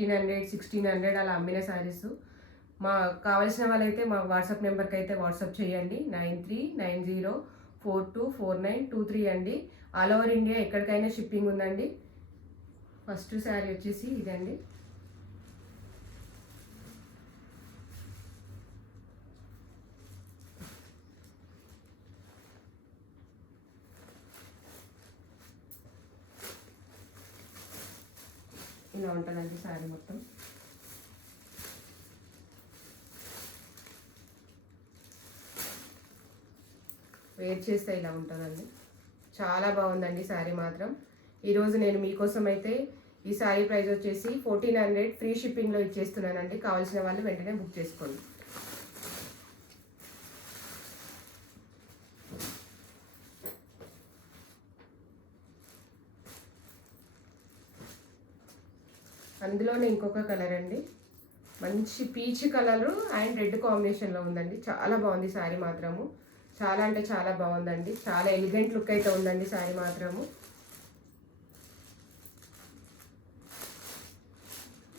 1500 1600 అలా అమ్మిన శారీస్. మా కావాల్సిన వాళ్ళైతే మా వాట్సాప్ నెంబర్కి అయితే వాట్సాప్ చేయండి. 9390424923 అండి. ఆల్ ఓవర్ ఇండియా ఎక్కడికైనా షిప్పింగ్ ఉందండి. ఫస్ట్ శారీ వచ్చేసి ఇదండి. ఇలా ఉంటుందండి శారీ మొత్తం. వేర్ చేస్తే ఇలా ఉంటుందండి. చాలా బాగుందండి శారీ మాత్రం. ఈరోజు నేను మీకోసం అయితే ఈ శారీ ప్రైస్ వచ్చేసి 1400 ఫ్రీ షిప్పింగ్లో ఇచ్చేస్తున్నానండి. కావాల్సిన వాళ్ళు వెంటనే బుక్ చేసుకోండి. అందులోనే ఇంకొక కలర్ అండి, మంచి పీచ్ కలరు అండ్ రెడ్ కాంబినేషన్లో ఉందండి. చాలా బాగుంది శారీ మాత్రము. చాలా అంటే చాలా బాగుందండి. చాలా ఎలిగెంట్ లుక్ అయితే ఉందండి శారీ మాత్రము.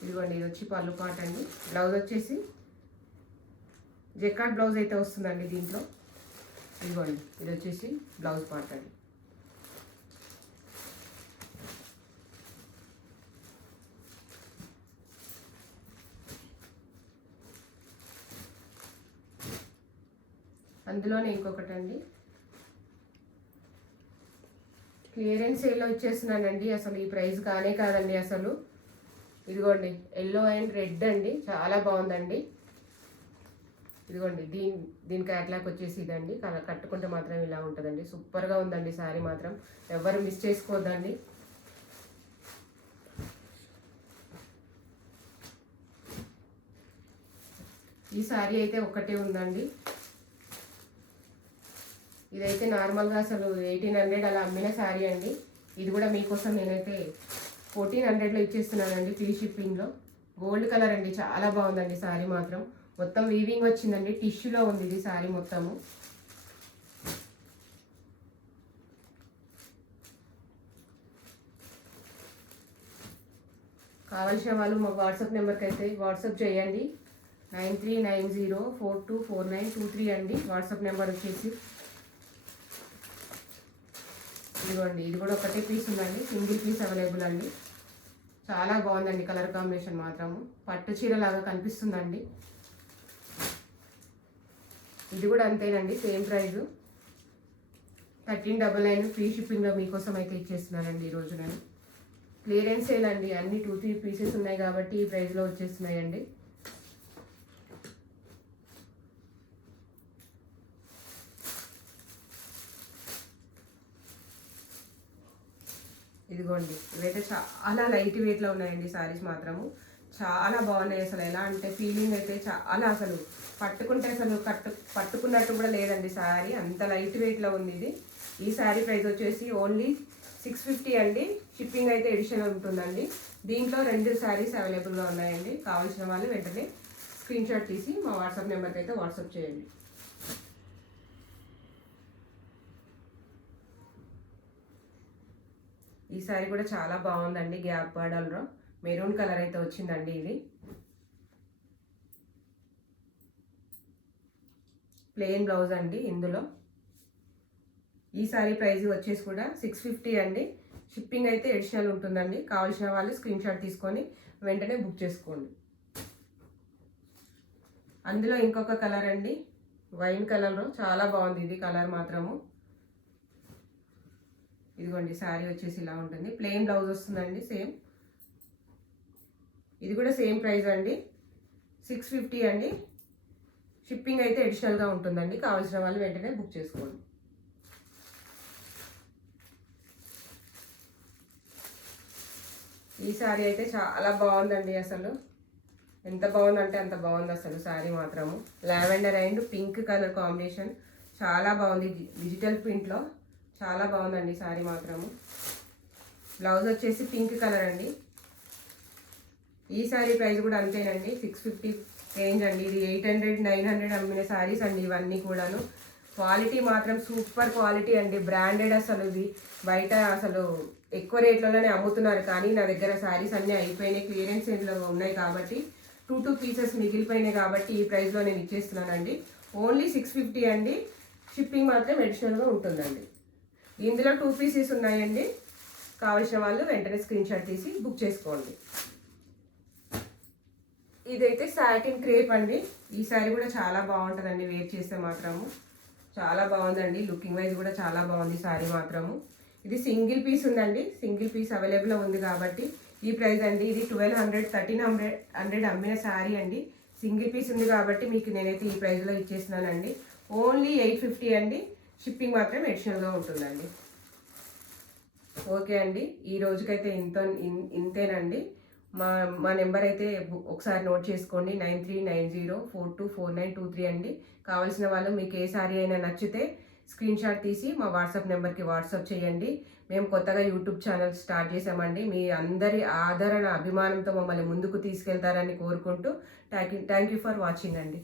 ఇదిగోండి, ఇది వచ్చి పళ్ళు పాట అండి. బ్లౌజ్ వచ్చేసి జెకార్డ్ బ్లౌజ్ అయితే వస్తుందండి దీంట్లో. ఇదిగోండి, ఇది వచ్చేసి బ్లౌజ్ పార్ట్ అండి. అందులోనే ఇంకొకటి అండి, క్లియరెన్స్ సేల్లో ఇచ్చేస్తున్నానండి. అసలు ఈ ప్రైస్ కానే కాదండి అసలు. ఇదిగోండి, ఎల్లో అండ్ రెడ్ అండి, చాలా బాగుందండి. ఇదిగోండి, దీని క్యాట్లాక్ వచ్చేసి ఇదండి. కట్టుకుంటే మాత్రం ఇలా ఉంటుందండి. సూపర్గా ఉందండి శారీ మాత్రం. ఎవరు మిస్ చేసుకోవద్దండి. ఈ శారీ అయితే ఒక్కటే ఉందండి. ఇదైతే నార్మల్గా అసలు 1800 అలా అమ్మిన శారీ అండి. ఇది కూడా మీకోసం నేనైతే 1400లో ఇచ్చేస్తున్నానండి ఫ్రీ షిప్పింగ్లో. గోల్డ్ కలర్ అండి, చాలా బాగుందండి శారీ మాత్రం. మొత్తం వీవింగ్ వచ్చిందండి, టిష్యూలో ఉంది ఇది శారీ మొత్తము. కావాల్సిన వాళ్ళు మా వాట్సాప్ నెంబర్కి అయితే వాట్సాప్ చేయండి. 9390424923 అండి వాట్సాప్ నెంబర్ వచ్చేసి. ఇదిగోండి, ఇది కూడా ఒకటే పీస్ ఉందండి, సింగిల్ పీస్ అవైలబుల్ అండి. చాలా బాగుందండి కలర్ కాంబినేషన్ మాత్రము. పట్టు చీర లాగా కనిపిస్తుందండి. ఇది కూడా అంతేనండి, సేమ్ ప్రైజు 1399 ఫ్రీ షిప్పింగ్లో మీకోసం అయితే ఇచ్చేస్తున్నానండి ఈరోజు నేను. క్లియరెన్స్ సేల్ అండి, అన్ని 2-3 పీసెస్ ఉన్నాయి కాబట్టి ఈ ప్రైస్లో వచ్చేస్తున్నాయండి. ఇదిగోండి, ఇవైతే చాలా లైట్ వెయిట్లో ఉన్నాయండి శారీస్ మాత్రము. చాలా బాగున్నాయి అసలు. ఎలా అంటే ఫీలింగ్ అయితే చాలా అసలు పట్టుకుంటే అసలు పట్టుకున్నట్టు కూడా లేదండి శారీ, అంత లైట్ వెయిట్లో ఉంది ఇది. ఈ శారీ ప్రైస్ వచ్చేసి ఓన్లీ 650 అండి. షిప్పింగ్ అయితే ఎడిషనల్ ఉంటుందండి. దీంట్లో 2 శారీస్ అవైలబుల్గా ఉన్నాయండి. కావాల్సిన వాళ్ళు వెంటనే స్క్రీన్ షాట్ తీసి మా వాట్సాప్ నెంబర్కి అయితే వాట్సాప్ చేయండి. ఈ శారీ కూడా చాలా బాగుందండి. గ్యాప్ బార్డర్లో మెరూన్ కలర్ అయితే వచ్చిందండి. ఇది ప్లెయిన్ బ్లౌజ్ అండి. ఇందులో ఈ శారీ ప్రైస్ వచ్చేసి కూడా 650 అండి. షిప్పింగ్ అయితే ఎడిషనల్ ఉంటుందండి. కావాల్సిన వాళ్ళు స్క్రీన్ షాట్ తీసుకొని వెంటనే బుక్ చేసుకోండి. అందులో ఇంకొక కలర్ అండి, వైన్ కలర్లో చాలా బాగుంది ఇది కలర్ మాత్రము. ఇదిగోండి, శారీ వచ్చేసి ఇలా ఉంటుంది. ప్లెయిన్ బ్లౌజ్ వస్తుందండి సేమ్. ఇది కూడా సేమ్ ప్రైస్ అండి, 650 అండి. షిప్పింగ్ అయితే అడిషనల్గా ఉంటుందండి. కావాల్సిన వాళ్ళు వెంటనే బుక్ చేసుకోండి. ఈ శారీ అయితే చాలా బాగుందండి. అసలు ఎంత బాగుందంటే అంత బాగుంది అసలు శారీ మాత్రము. Lavender and pink colour combination చాలా బాగుంది. డిజిటల్ ప్రింట్లో చాలా బాగుందండి శారీ మాత్రము. బ్లౌజ్ వచ్చేసి పింక్ కలర్ అండి. ఈ శారీ ప్రైస్ కూడా అంతేనండి, 650 రేంజ్ అండి. ఇది 800 900 అమ్మిన శారీస్ అండి ఇవన్నీ కూడాను. క్వాలిటీ మాత్రం సూపర్ క్వాలిటీ అండి, బ్రాండెడ్. అసలు ఇది బయట అసలు ఎక్కువ రేట్లలోనే అమ్ముతున్నారు, కానీ నా దగ్గర శారీస్ అన్నీ అయిపోయినాయి, క్లియరెన్స్ సేల్లో ఉన్నాయి కాబట్టి 2 పీసెస్ మిగిలిపోయినాయి కాబట్టి ఈ ప్రైస్లో నేను ఇచ్చేస్తున్నానండి. ఓన్లీ 650 అండి. షిప్పింగ్ మాత్రం అడిషనల్గా ఉంటుందండి. ఇందులో 2 పీసెస్ ఉన్నాయండి. కావాల్సిన వాళ్ళు వెంటనే స్క్రీన్ షాట్ తీసి బుక్ చేసుకోండి. ఇదైతే సాటిన్ క్రేప్ అండి. ఈ శారీ కూడా చాలా బాగుంటుందండి, వేర్ చేస్తే మాత్రము చాలా బాగుందండి. లుకింగ్ వైజ్ కూడా చాలా బాగుంది శారీ మాత్రము. ఇది సింగిల్ పీస్ ఉందండి, సింగిల్ పీస్ అవైలబుల్ ఉంది కాబట్టి ఈ ప్రైస్ అండి. ఇది 1200 1300 అమ్మిన శారీ అండి. సింగిల్ పీస్ ఉంది కాబట్టి మీకు నేనైతే ఈ ప్రైస్లో ఇచ్చేస్తున్నానండి. ఓన్లీ 850 అండి. షిప్పింగ్ మాత్రం అడిషనల్గా ఉంటుందండి. ఓకే అండి, ఈ రోజుకైతే ఇంతేనండి. మా నెంబర్ అయితే ఒకసారి నోట్ చేసుకోండి, 9390424923 అండి. కావాల్సిన వాళ్ళు మీకు ఏ శారీ అయినా నచ్చితే స్క్రీన్ షాట్ తీసి మా వాట్సాప్ నెంబర్కి వాట్సాప్ చేయండి. మేము కొత్తగా యూట్యూబ్ ఛానల్ స్టార్ట్ చేసామండి. మీ అందరి ఆదరణ అభిమానంతో మమ్మల్ని ముందుకు తీసుకెళ్తారని కోరుకుంటూ థ్యాంక్ యూ ఫర్ వాచింగ్ అండి.